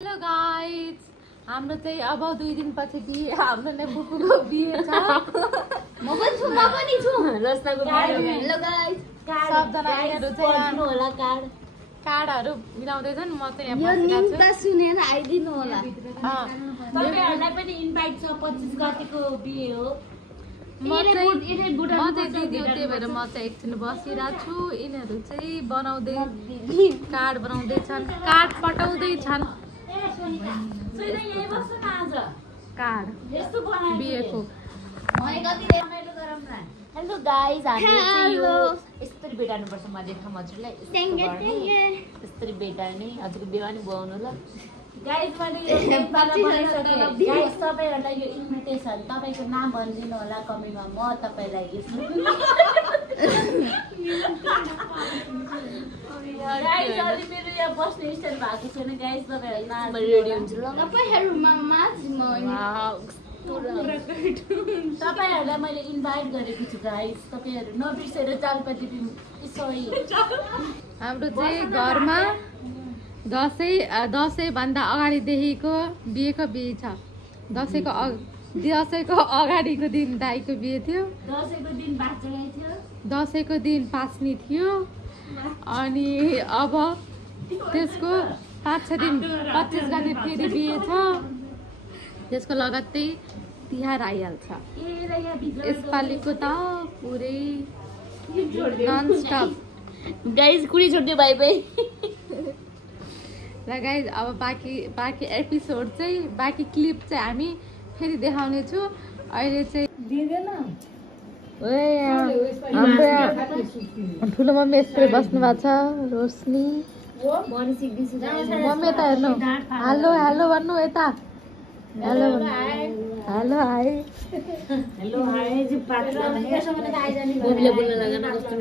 Hello guys, हाम्रो चाहिँ अब 2 दिनपछि बिहे, हाम्रो नै बुकुको बिहे छ। म पनि छु रस्ताको बिहे। हेलो गाइज, सबजना यिनीहरू चाहिँ होला कार्डहरू मिलाउँदैछन्। म चाहिँ यो यहाँ न्युज त सुनेर आइदिनु होला। तपाईहरुलाई पनि इन्भाइट छ 25 गतेको बिहे हो। म चाहिँ दिदी हो, त्यही भएर म चाहिँ एकछिन बसिरहेको छु। यिनीहरू चाहिँ कार्ड बनाउँदैछन्, कार्ड पठाउँदैछन्। कार्ड बिहेको हेलो गाइज, हामी यो यसरी भेटाउनुपर्छ। म देखाउँ हजुरलाई, यसरी भेटाउने। हजुरको बिहेमा नि बुहाउनु ल गाइज। मैले गाइज तपाईहरुलाई यो इन्भिटेसन, तपाईको नाम भनिदिनु होला कमेन्टमा। म तपाईलाई गाइज अलि मेरो यहाँ बस्ने स्टाइल भएको छैन गाइज। तपाईहरु नाम रेडी हुन्छ ल। तपाईहरुमा तपाईहरुलाई मैले इन्भाइट गरेको छु गाइज। तपाईहरु नबिर्सेर चालपाती सरी। हाम्रो चाहिँ घरमा दसैँ भन्दा अगाडिदेखिको बिहेको बिहे छ। दसैँको अगाडिको दिन दाइको बिहे थियो। दसैँको दिन पास्नी थियो। अनि अब त्यसको 5-6 दिन 25 गते फेरि बिहे छ। त्यसको लगत्तै तिहार आइहाल्छ। यसपालिको त पुरै नन स्टप गाइज कुडी छोड्दियो भाइ भाइ। र गाइज अब बाँकी एपिसोड चाहिँ, बाँकी क्लिप चाहिँ हामी फेरि देखाउने छु। अहिले चाहिँ हाम्रो ठुलो मम्मी यसरी बस्नु भएको छ, रोशनी मम्मी यता हेर्नु। हेलो हेलो भन्नु यता। Hello hello hi hello hi जी पात्र बोल्न लागेन कस्तो।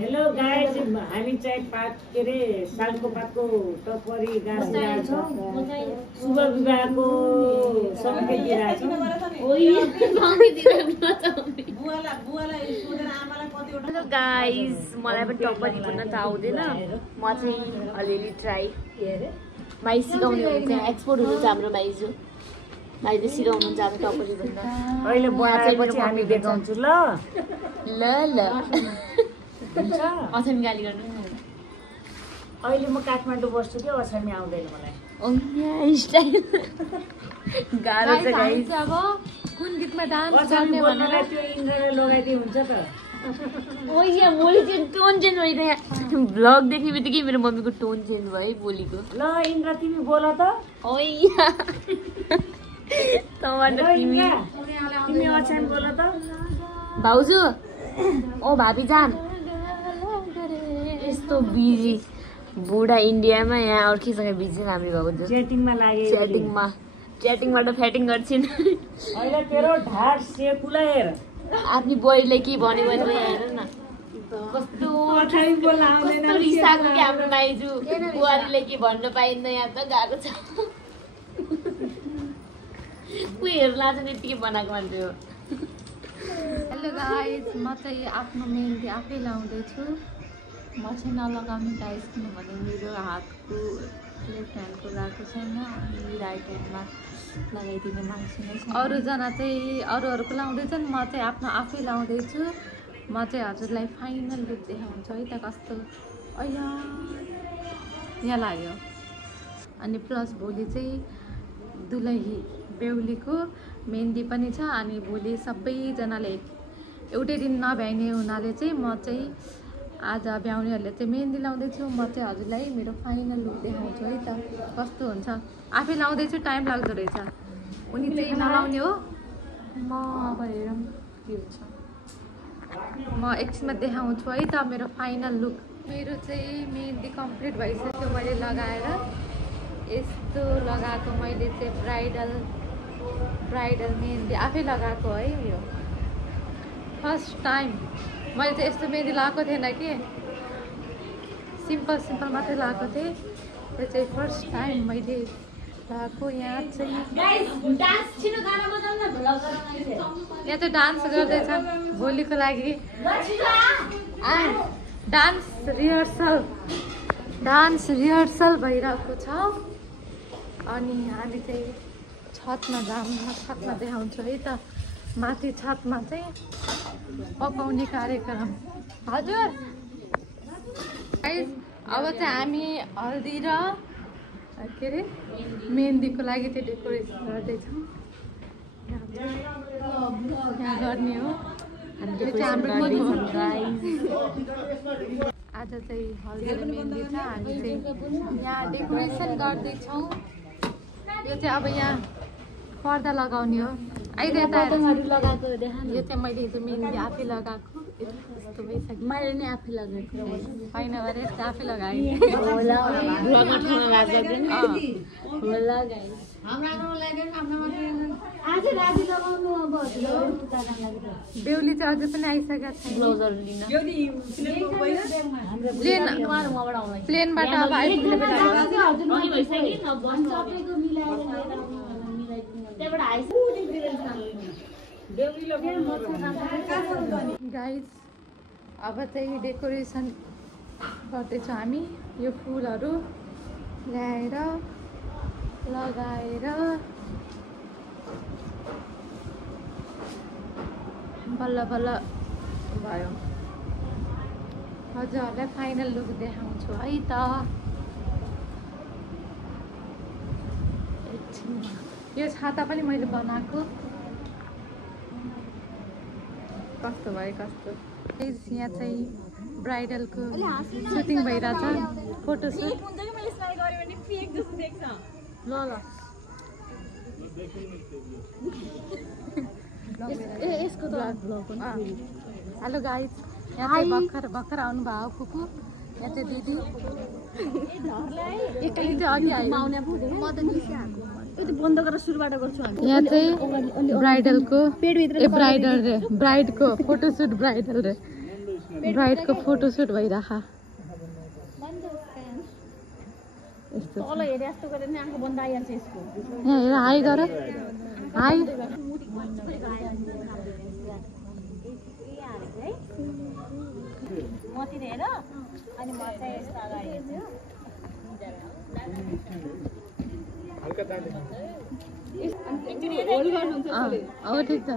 हेलो गाइस, हामी चाहिँ पात के रे सालको पातको टपरी गाँस ल्याएको छ। शुभ विवाहको संकेत दिइरहेको छ। हेलो गाइस, मलाई पनि टपरी भन्न त आउँदैन। म चाहिँ अलिअलि ट्राई भाइ सिकाउने हुन्छ। एक्सपोर्ट हुनुहुन्छ हाम्रो भाइजू। भाइले सिकाउनुहुन्छ अब टपरी भन्दा। अहिले बनाएपछि हामी देखाउँछु ल ल ल हुन्छ। अछामी गाली गर्नु नि। अहिले म काठमाडौँ बस्छु के, अछामी आउँदैन मलाई। ओया स्टाइल गाह्रो छ गाइस। अब कुन गीतमा डान्स गर्ने भनेर त्यो इन्द्रले लगाइदिए हुन्छ त। ओया बोली चाहिँ टोन चेन्ज भइरहेको। भ्लग देख्ने बित्तिकै मेरो मम्मीको टोन चेन्ज भयो बोलीको। ल इन्द्र तिमी बोल त। ओया तिमी अछामी बोल त। भाउजू ओ भाभी जान। यस्तो बिजी बुढा इन्डियामा यहाँ अर्कीसँग बिजी हामी भएको। च्याटिङमा लागे, च्याटिङबाट फ्याटिङ गर्छिन्। अहिले तेरो ढाड सेकुला हेर। आफ्नी बुहारीले के भन्यो भनेर हेर न कस्तो रिसाको के हाम्रो माइजू। बुहारीले के भन्न पाइन्न, यहाँ त गएको छ। हेर्ला चाहिँ यतिकै बनाएको मान्छे हो। हेलो गाइज, म चाहिँ आफ्नो मेहन्दी आफै लाउँदैछु। म चाहिँ नलगाउने गाइज, किनभने मेरो हातको लेफ्ट ह्यान्डको गएको छैन अनि राइट ह्यान्डमा लगाइदिने मान्छे नै छ। अरूजना चाहिँ अरूहरूको लाउँदैछन्, म चाहिँ आफ्नो आफै लाउँदैछु। म चाहिँ हजुरलाई फाइनल लुक देखाउँछु है त कस्तो यहाँ लाग्यो। अनि प्लस भोलि चाहिँ दुलही बेहुलीको मेहन्दी पनि छ। अनि भोलि सबैजनाले एउटै दिन नभ्याइने हुनाले चाहिँ म चाहिँ आज भ्याउनेहरूले चाहिँ मेहन्दी लाउँदैछु। म चाहिँ हजुरलाई मेरो फाइनल लुक देखाउँछु है त कस्तो हुन्छ। आफै लाउँदैछु, टाइम लाग्दो रहेछ। उनी चाहिँ नलाउने हो। म अब हेरौँ के हुन्छ। म एकछिनमा देखाउँछु है त मेरो फाइनल लुक। मेरो चाहिँ मेहन्दी कम्प्लिट भइसक्यो। मैले लगाएर यस्तो लगाएको। मैले चाहिँ ब्राइडल मेहन्दी आफै लगाएको है। यो फर्स्ट टाइम मैले चाहिँ यस्तो मेहन्दी लगाएको थिएन कि, सिम्पल मात्रै लगाएको थिएँ। त्यो चाहिँ फर्स्ट टाइम मैले लगाएको। यहाँ चाहिँ यहाँ चाहिँ डान्स गर्दैछन् भोलिको लागि। डान्स रिहर्सल भइरहेको छ। अनि हामी चाहिँ छतमा जाऊँ, छतमा देखाउँछु है त। माथि छतमा चाहिँ पकाउने कार्यक्रम। हजुर गाइस, अब चाहिँ हामी हल्दी र के अरे मेहन्दीको लागि चाहिँ डेकोरेसन गर्दैछौँ। यहाँ गर्ने हो। आज चाहिँ हल्दी र मेहन्दी छ। हामी चाहिँ यहाँ डेकोरेसन गर्दैछौँ। यो चाहिँ अब यहाँ पर्दा लगाउने हो। अहिले त लगाएको देखा यो चाहिँ मैले हिजो मेहन्दी आफै लगाएको। यस्तो भइसक्यो। मैले नै आफै लगाएको होइन भने यस्तो आफै लगाएँ। होला होला गाइस आज राति लगाउनु अब बेहुली चाहिँ अझै पनि आइसकेको छैन। ब्लाउजहरू लिन प्लेनबाट अब आइपुग्ने बेला भयो। गाइस, अब चाहिँ डेकोरेसन गर्दैछौँ हामी। यो फुलहरू ल्याएर लगाएर बल्ल बल्ल भयो। हजुरहरूलाई फाइनल लुक देखाउँछु है त। एकछिनमा यो छाता पनि मैले बनाएको। कस्तो भयो कस्तो। यहाँ चाहिँ ब्राइडलको सुटिङ भइरहेछ, फोटोसुट। ल ल यसको त हेलो गाइस, यहाँ चाहिँ भर्खर आउनु भयो फुपू। यहाँ चाहिँ दिदी एक्लै चाहिँ अघि आयो। बन्द गरेर सुरुबाट गर्छु। यहाँ चाहिँ ब्राइडलको ब्राइडको फोटोसुट ब्राइडको फोटोसुट भइरह। तल हेरे जस्तो गरेर नि आँखा बन्द आइहाल्छ यसको। यहाँ हेर, हाई गर, हाई। मतिर हेर अनि म चाहिँ यस्तो अगाडि हेर्छु। हो ठिक छ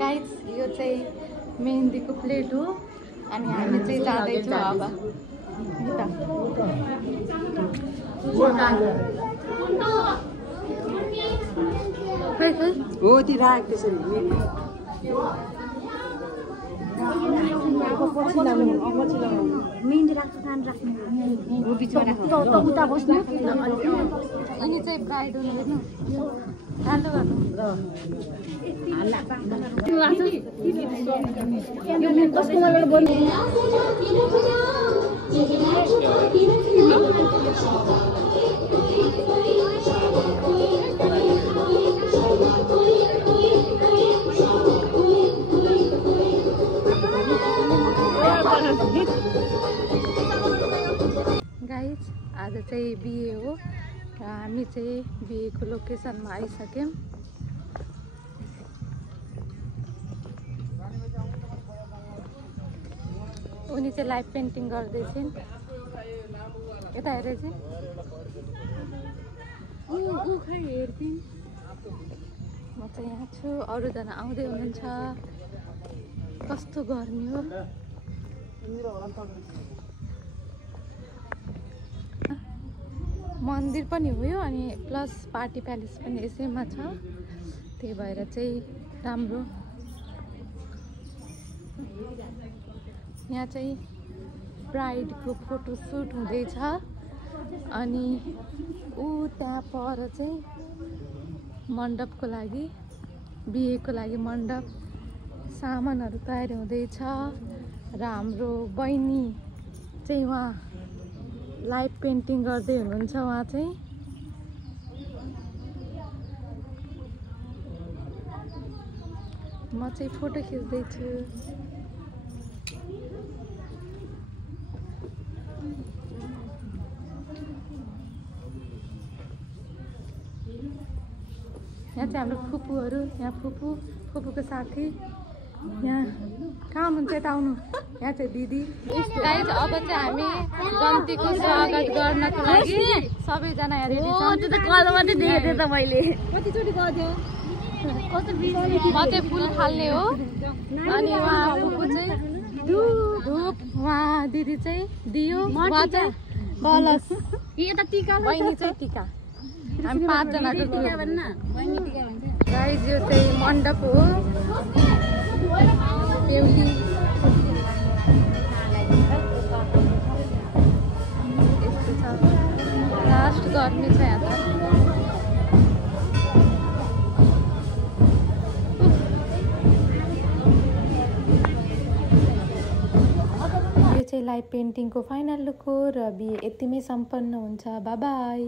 गाइस। यो चाहिँ मेहन्दीको प्लेट हो अनि हामी चाहिँ जाँदैछौँ अब। हो ती राख त्यसरी मेहन्दी राख्छु कान राख्नु उता बस्नु। अनि चाहिँ ब्राइड हुनुहुँदैन। चालु गर्नु। कसको मलाई बोल्नु गाइस, आज चाहिँ बिहे हो र हामी चाहिँ बिहेको लोकेसनमा आइसक्यौँ। उनी चाहिँ लाइभ पेन्टिङ गर्दैछिन्। यता हेरेर चाहिँ खै हेर्थिन्। म चाहिँ यहाँ छु, अरूजना आउँदै हुनुहुन्छ। कस्तो गर्मी हो। मन्दिर पनि हो यो अनि प्लस पार्टी प्यालेस पनि यसैमा छ। त्यही भएर चाहिँ राम्रो। यहाँ चाहिँ ब्राइडको फोटोसुट हुँदैछ अनि ऊ त्यहाँ पर चाहिँ मण्डपको लागि, बिहेको लागि मण्डप सामानहरू तयारी हुँदैछ। र हाम्रो बहिनी चाहिँ उहाँ लाइभ पेन्टिङ गर्दै हुनुहुन्छ। उहाँ चाहिँ म चाहिँ फोटो खिच्दैछु। यहाँ चाहिँ हाम्रो फुपूहरू, यहाँ फुपूको साथी यहाँ कहाँ हुनुहुन्छ यता आउनु यहाँ चाहिँ दिदी गाइज अब चाहिँ हामी जन्तीको स्वागत गर्नको लागि सबैजना यहाँ रेडी छौँ त्यो त कल मात्रै देखेको थिएँ त मैले म चाहिँ फुल फाल्ने हो अनि उहाँ फुपू चाहिँ धुप उहाँ दिदी चाहिँ दियो उहाँ चाहिँ कलश बहिनी चाहिँ टिका हामी 5 जनाको गाइज यो चाहिँ मण्डप हो बेहुली यस्तो छ लास्ट गर्मी छ यहाँ त यो चाहिँ लाइभ पेन्टिङको फाइनल लुक हो र बिहे यतिमै सम्पन्न हुन्छ बाई बाई।